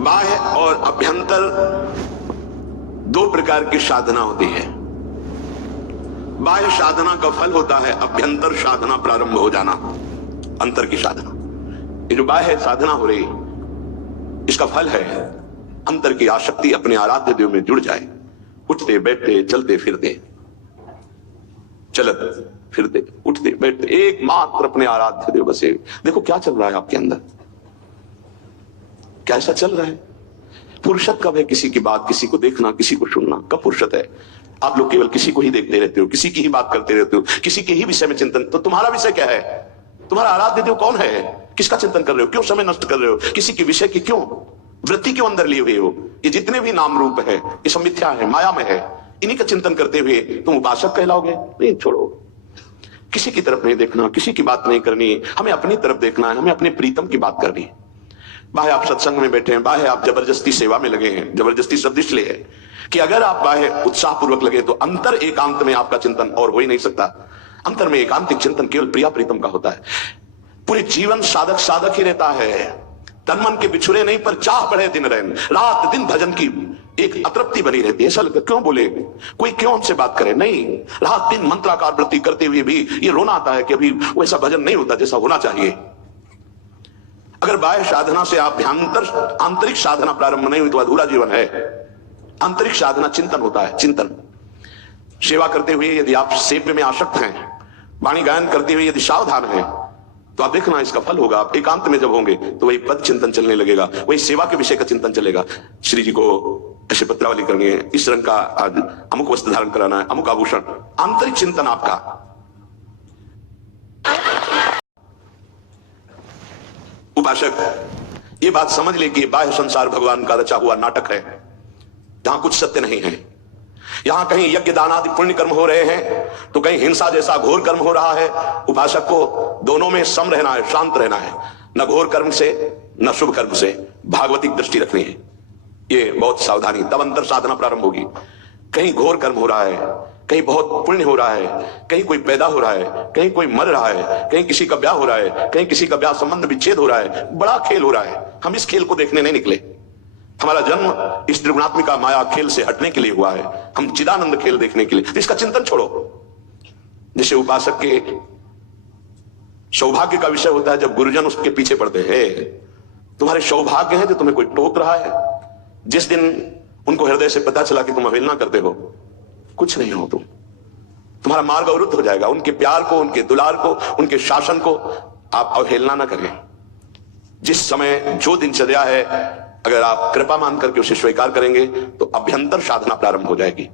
बाह्य और अभ्यंतर दो प्रकार की साधना होती है। बाह्य साधना का फल होता है अभ्यंतर साधना प्रारंभ हो जाना, अंतर की साधना। ये जो बाह्य साधना हो रही, इसका फल है अंतर की आसक्ति अपने आराध्य देव में जुड़ जाए। उठते बैठते चलते फिरते, चलत फिरते उठते बैठते एकमात्र अपने आराध्य देव बसे। देखो क्या चल रहा है आपके अंदर, कैसा चल रहा है। पुरुषत कब है किसी की बात, किसी को देखना, किसी को सुनना, कब पुरुषत है? आप लोग केवल किसी को ही देखते रहते हो, किसी की ही बात करते रहते हो, किसी के ही विषय में चिंतन। तो तुम्हारा विषय क्या है? तुम्हारा आराध्य देव कौन है? किसका चिंतन कर रहे हो? क्यों समय नष्ट कर रहे हो? किसी के विषय की क्यों वृत्ति क्यों अंदर लिए हुए हो? ये जितने भी नाम रूप है ये सब मिथ्या है, माया में है। इन्हीं का चिंतन करते हुए तुम उपासक कहलाओगे? नहीं, छोड़ो। किसी की तरफ नहीं देखना, किसी की बात नहीं करनी, हमें अपनी तरफ देखना है, हमें अपने प्रीतम की बात करनी है। बाह्य आप सत्संग में बैठे हैं, बाह्य आप जबरदस्ती सेवा में लगे हैं। जबरदस्ती शब्द इसलिए है कि अगर आप बाह्य उत्साह पूर्वक लगे तो अंतर एकांत में आपका चिंतन और हो ही नहीं सकता। अंतर में एकांतिक चिंतन केवल प्रिया प्रीतम का होता है। पूरे जीवन साधक साधक ही रहता है, तन मन के बिछुड़े नहीं, पर चाह बढ़े दिन रैन। रात दिन भजन की एक अतृप्ति बनी रहती है। ऐसा लगता क्यों बोले, कोई क्यों हमसे बात करे? नहीं, रात दिन मंत्राकार वृत्ति करते हुए भी ये रोना आता है कि अभी वैसा भजन नहीं होता जैसा होना चाहिए। अगर बाह्य साधना से आप आंतरिक साधना प्रारंभ नहीं हुई तो अधूरा जीवन है। आंतरिक साधना चिंतन होता है, चिंतन। सेवा करते हुए यदि आप सेव्य में आसक्त हैं, वाणी गायन करते हुए यदि सावधान हैं, तो आप देखना इसका फल होगा। आप एकांत में जब होंगे तो वही पद चिंतन चलने लगेगा, वही सेवा के विषय का चिंतन चलेगा। श्री जी को ऐसे पत्रावली करनी है, इस रंग का आज अमुक वस्त्र धारण कराना है, अमुक आभूषण। आंतरिक चिंतन आपका। उपासक ये बात समझ ले कि बाह्य संसार भगवान का रचा हुआ नाटक है, जहां कुछ सत्य नहीं है। यहां कहीं यज्ञ दान आदि पुण्य कर्म हो रहे हैं तो कहीं हिंसा जैसा घोर कर्म हो रहा है। उपासक को दोनों में सम रहना है, शांत रहना है, न घोर कर्म से न शुभ कर्म से भागवतिक दृष्टि रखनी है। ये बहुत सावधानी, तब अंतर साधना प्रारंभ होगी। कहीं घोर कर्म हो रहा है, कहीं बहुत पुण्य हो रहा है, कहीं कोई पैदा हो रहा है, कहीं कोई मर रहा है, कहीं किसी का ब्याह हो रहा है, कहीं किसी का ब्याह संबंध विच्छेद हो रहा है। बड़ा खेल हो रहा है। हम इस खेल को देखने नहीं निकले। हमारा जन्म इस त्रिगुणात्मिका माया खेल से हटने के लिए हुआ है। हम चिदानंद खेल देखने के लिए। इसका चिंतन छोड़ो। जैसे उपासक के सौभाग्य का विषय होता है जब गुरुजन उसके पीछे पड़ते हैं। तुम्हारे सौभाग्य है जो तुम्हें कोई टोक रहा है। जिस दिन उनको हृदय से पता चला कि तुम अवहेलना करते हो, कुछ नहीं हो तुम, तुम्हारा मार्ग अवरुद्ध हो जाएगा। उनके प्यार को, उनके दुलार को, उनके शासन को आप अवहेलना ना करें। जिस समय जो दिनचर्या है, अगर आप कृपा मान करके उसे स्वीकार करेंगे तो अभ्यंतर साधना प्रारंभ हो जाएगी।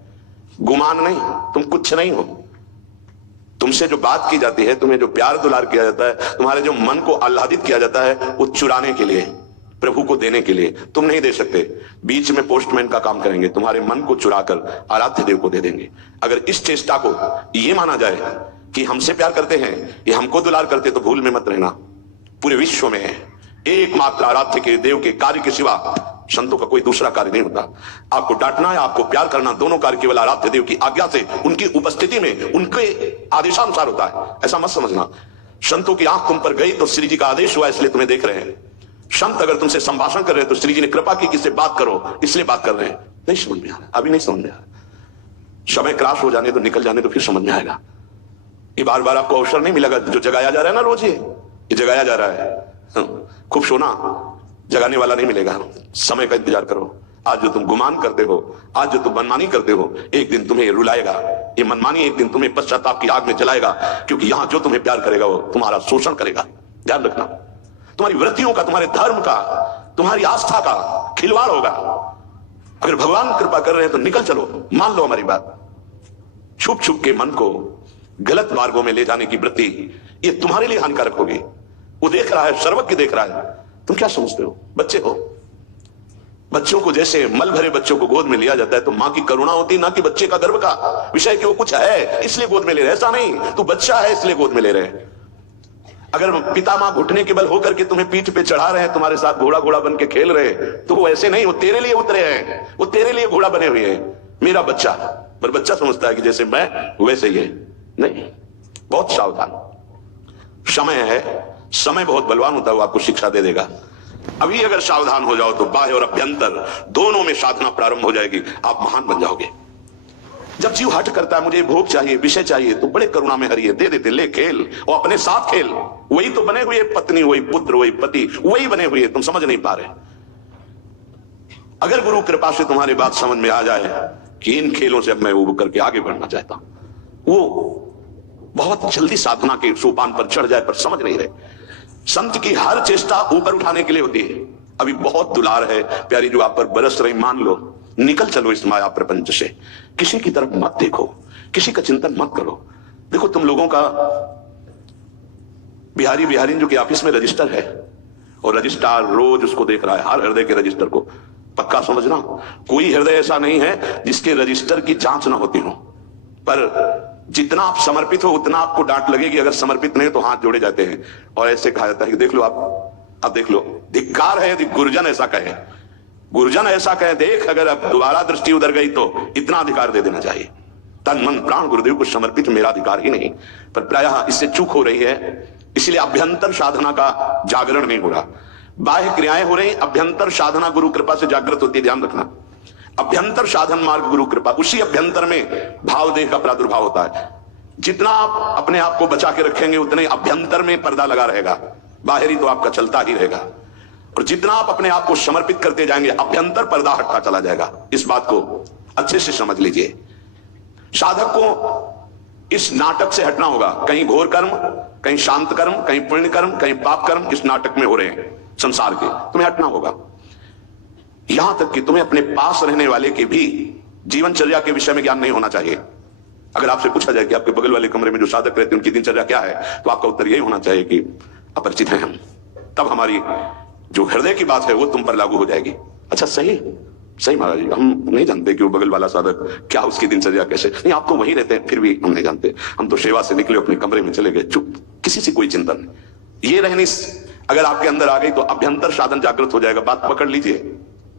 गुमान नहीं, तुम कुछ नहीं हो। तुमसे जो बात की जाती है, तुम्हें जो प्यार दुलार किया जाता है, तुम्हारे जो मन को आह्लादित किया जाता है, वो चुराने के लिए, प्रभु को देने के लिए तुम नहीं दे सकते। बीच में पोस्टमैन का काम करेंगे, तुम्हारे मन को चुराकर आराध्य देव को दे देंगे। अगर इस चेष्टा को यह माना जाए कि हमसे प्यार करते हैं, ये हमको दुलार करते, तो भूल में मत रहना। पूरे विश्व में एकमात्र आराध्य के देव के कार्य के सिवा संतों का कोई दूसरा कार्य नहीं होता। आपको डांटना है, आपको प्यार करना, दोनों कार्य केवल आराध्य देव की आज्ञा से, उनकी उपस्थिति में, उनके आदेशानुसार होता है। ऐसा मत समझना संतों की आंख तुम पर गई तो श्री जी का आदेश हुआ इसलिए तुम्हें देख रहे हैं। संत अगर तुमसे संभाषण कर रहे हैं तो श्री जी ने कृपा की, किससे बात करो इसलिए बात कर रहे हैं। नहीं समझ में आ रहा, अभी नहीं समझ में आ रहा। समय क्रॉस हो जाने तो, निकल जाने तो फिर समझ में आएगा। ये बार बार आपको अवसर नहीं मिलेगा। जो जगाया जा रहा है ना रोज, ये जगाया जा रहा है। खूब सोना, जगाने वाला नहीं मिलेगा। समय का इंतजार करो। आज जो तुम गुमान करते हो, आज जो तुम मनमानी करते हो, एक दिन तुम्हें रुलाएगा। ये मनमानी एक दिन तुम्हें पश्चाताप की आग में जलाएगा, क्योंकि यहां जो तुम्हें प्यार करेगा वो तुम्हारा शोषण करेगा। ध्यान रखना, तुम्हारी वृत्तियों का, तुम्हारे धर्म का, तुम्हारी आस्था का खिलवाड़ होगा। अगर भगवान कृपा कर रहे हैं तो निकल चलो, मान लो हमारी बात। छुप छुप के मन को गलत मार्गों में ले जाने की वृत्ति, ये तुम्हारे लिए हानिकारक होगी। वो देख रहा है, सर्वज्ञ देख रहा है। तुम क्या समझते हो? बच्चे हो। बच्चों को जैसे मल भरे बच्चों को गोद में लिया जाता है तो मां की करुणा होती, ना कि बच्चे का गर्व का विषय कि वो कुछ है इसलिए गोद में ले रहे। ऐसा नहीं, तू बच्चा है इसलिए गोद में ले रहे। अगर पिता मां घुटने के बल होकर के तुम्हें पीठ पे चढ़ा रहे हैं, तुम्हारे साथ घोड़ा घोड़ा बन के खेल रहे हैं, तो वो ऐसे नहीं, वो तेरे लिए उतरे हैं, वो तेरे लिए घोड़ा बने हुए हैं। मेरा बच्चा, पर बच्चा समझता है कि जैसे मैं वैसे ही है। नहीं, बहुत सावधान। समय है, समय बहुत बलवान होता है, वो आपको शिक्षा दे देगा। अभी अगर सावधान हो जाओ तो बाह्य और अभ्यंतर दोनों में साधना प्रारंभ हो जाएगी, आप महान बन जाओगे। जब जीव हट करता है मुझे भोग चाहिए, विषय चाहिए, तो बड़े करुणा में हरिये दे देते, ले खेल, और अपने साथ खेल। वही तो बने हुए पत्नी, वही पुत्र, वही पति, वही बने हुए, तुम समझ नहीं पा रहे। अगर गुरु कृपा से तुम्हारी बात समझ में आ जाए कि इन खेलों से अब मैं उब करके आगे बढ़ना चाहता हूं, वो बहुत जल्दी साधना के सोपान पर चढ़ जाए, पर समझ नहीं रहे। संत की हर चेष्टा ऊपर उठाने के लिए होती है। अभी बहुत दुलार है प्यारी जो आप पर बरस रही, मान लो, निकल चलो इस माया प्रपंच से। किसी की तरफ मत देखो, किसी का चिंतन मत करो। देखो तुम लोगों का बिहारी जो कि ऑफिस में रजिस्टर है, और रजिस्ट्रार रोज उसको देख रहा है, हर हृदय के रजिस्टर को। पक्का समझना, कोई हृदय ऐसा नहीं है जिसके रजिस्टर की जांच ना होती हो। पर जितना आप समर्पित हो उतना आपको डांट लगेगी, अगर समर्पित नहीं तो हाथ जोड़े जाते हैं। और ऐसे कहा जाता है कि देख लो आप देख लो, धिक्कार है यदि गुरुजन ऐसा कहे, गुरुजन ऐसा कहे, देख अगर अब दोबारा दृष्टि उधर गई तो इतना अधिकार दे देना चाहिए। तन मन प्राण गुरुदेव को समर्पित मेरा अधिकार ही नहीं। पर प्रायः इससे चूक हो रही है, इसलिए अभ्यंतर साधना का जागरण नहीं हो रहा। बाह्य क्रियाएं हो रही, अभ्यंतर साधना गुरु कृपा से जागृत होती है। ध्यान रखना, अभ्यंतर साधन मार्ग गुरु कृपा, उसी अभ्यंतर में भाव देह का प्रादुर्भाव होता है। जितना आप अपने आप को बचा के रखेंगे उतने अभ्यंतर में पर्दा लगा रहेगा, बाहरी तो आपका चलता ही रहेगा। और जितना आप अपने आप को समर्पित करते जाएंगे अभ्यंतर पर्दा हटता चला जाएगा। इस बात को अच्छे से समझ लीजिए। साधक को इस नाटक से हटना होगा। कहीं घोर कर्म, कहीं शांत कर्म, कहीं पुण्य कर्म, कहीं पाप कर्म इस नाटक में हो रहे हैं संसार के, तुम्हें हटना होगा। यहां तक कि तुम्हें अपने पास रहने वाले के भी जीवनचर्या के विषय में ज्ञान नहीं होना चाहिए। अगर आपसे पूछा जाए कि आपके बगल वाले कमरे में जो साधक रहते हैं उनकी दिनचर्या क्या है, तो आपका उत्तर यही होना चाहिए कि अपरिचित हैं हम। तब हमारी जो हृदय की बात है वो तुम पर लागू हो जाएगी। अच्छा सही महाराज जी, हम नहीं जानते कि वो बगल वाला साधक क्या उसकी दिनचर्या कैसे। नहीं, आप तो वहीं रहते हैं, फिर भी हम नहीं जानते। हम तो सेवा से निकले, अपने कमरे में चले गए, चुप, किसी से कोई चिंतन नहीं। ये रहनी अगर आपके अंदर आ गई तो अभ्यंतर साधन जागृत हो जाएगा। बात पकड़ लीजिए।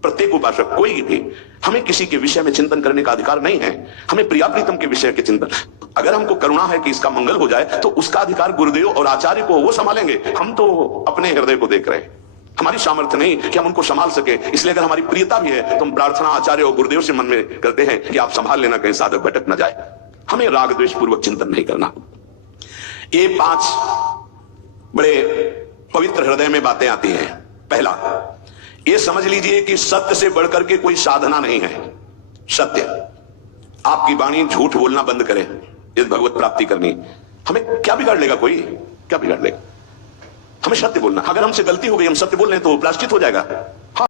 प्रत्येक उपासक कोई भी, हमें किसी के विषय में चिंतन करने का अधिकार नहीं है। हमें प्रिया प्रीतम के विषय के चिंतन, अगर हमको करुणा है कि इसका मंगल हो जाए तो उसका अधिकार गुरुदेव और आचार्य को वो संभालेंगे। हम तो अपने हृदय को देख रहे हैं, हमारी सामर्थ्य नहीं कि हम उनको संभाल सके। इसलिए अगर हमारी प्रियता भी है तो हम प्रार्थना आचार्य और गुरुदेव से मन में करते हैं कि आप संभाल लेना, कहीं साधक भटक न जाए। हमें राग द्वेष पूर्वक चिंतन नहीं करना। ये 5 बड़े पवित्र हृदय में बातें आती हैं। पहला, ये समझ लीजिए कि सत्य से बढ़कर के कोई साधना नहीं है। सत्य, आपकी वाणी झूठ बोलना बंद करें, इस भगवत प्राप्ति करनी। हमें क्या बिगाड़ लेगा, कोई क्या बिगाड़ लेगा? हमें सत्य बोलना। अगर हमसे गलती हो गई, हम सत्य बोल रहे हैं तो प्रायश्चित हो जाएगा।